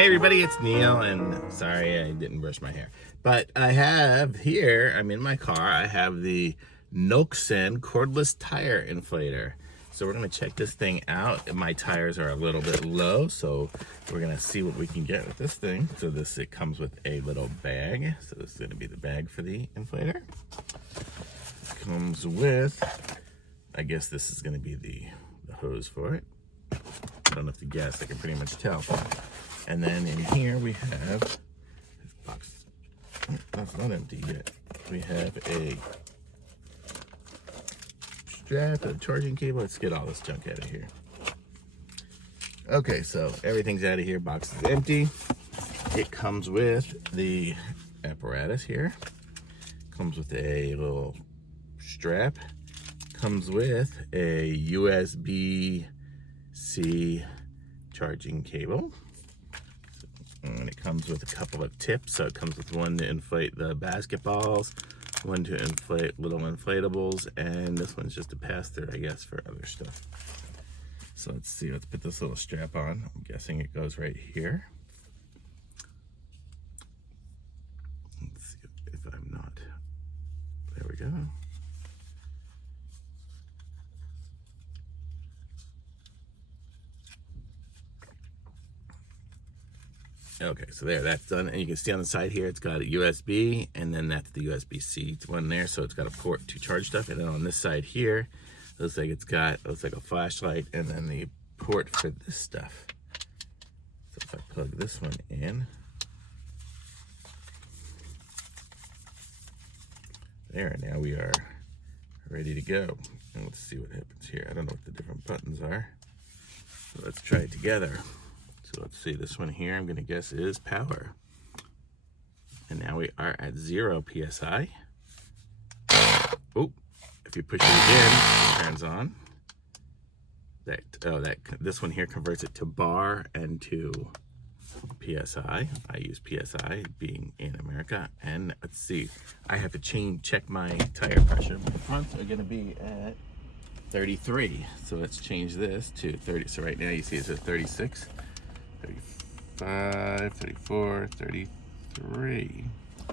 Hey everybody, it's Neil, and sorry I didn't brush my hair. But I have here, I'm in my car, I have the Nulksen cordless tire inflator. So we're gonna check this thing out. My tires are a little bit low, so we're gonna see what we can get with this thing. So it comes with a little bag. So this is gonna be the bag for the inflator. Comes with, I guess this is gonna be the hose for it. I don't have to guess, I can pretty much tell. And then in here we have this box. That's not empty yet. We have a strap, a charging cable. Let's get all this junk out of here. Okay, so everything's out of here. Box is empty. It comes with the apparatus here. Comes with a little strap. Comes with a USB-C charging cable. And it comes with a couple of tips. So it comes with one to inflate the basketballs, one to inflate little inflatables, and this one's just a pass-through, I guess, for other stuff. So let's see, let's put this little strap on. I'm guessing it goes right here. Let's see if I'm not. There we go. Okay, so there, that's done. And you can see on the side here, it's got a USB, and then that's the USB-C one there. So it's got a port to charge stuff. And then on this side here, looks like it's got, looks like a flashlight, and then the port for this stuff. So if I plug this one in, there, now we are ready to go. And let's see what happens here. I don't know what the different buttons are. So let's try it together. So let's see, this one here, I'm gonna guess is power. And now we are at 0 PSI. Oh, if you push it again, it turns on. This one here converts it to bar and to PSI. I use PSI being in America. And let's see, I have to check my tire pressure. My fronts are gonna be at 33. So let's change this to 30. So right now you see it says 36. 35, 34, 33.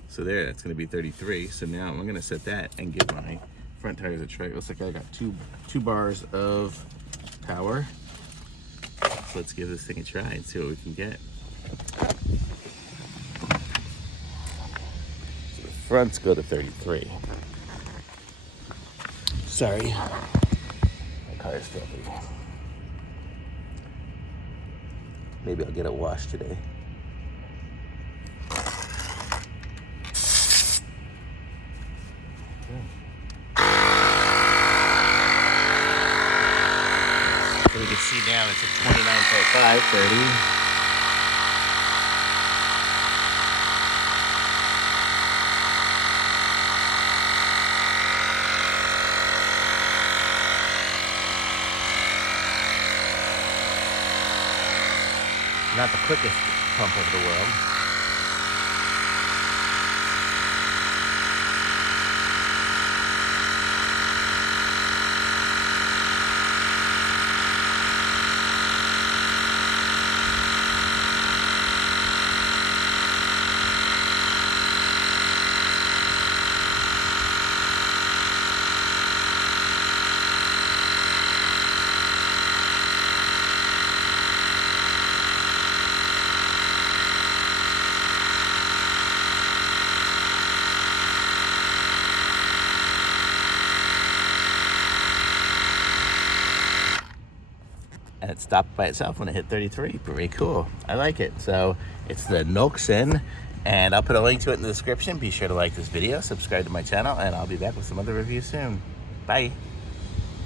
So there, that's gonna be 33. So now I'm gonna set that and give my front tires a try. It looks like I got two bars of power. So let's give this thing a try and see what we can get. So the fronts go to 33. Sorry, my car is filthy. Maybe I'll get it washed today. So we can see now it's at 29.5, 30. Not the quickest pump of the world. And it stopped by itself when it hit 33. Pretty cool. I like it. So it's the Nulksen, and I'll put a link to it in the description. Be sure to like this video, subscribe to my channel, and I'll be back with some other reviews soon. Bye.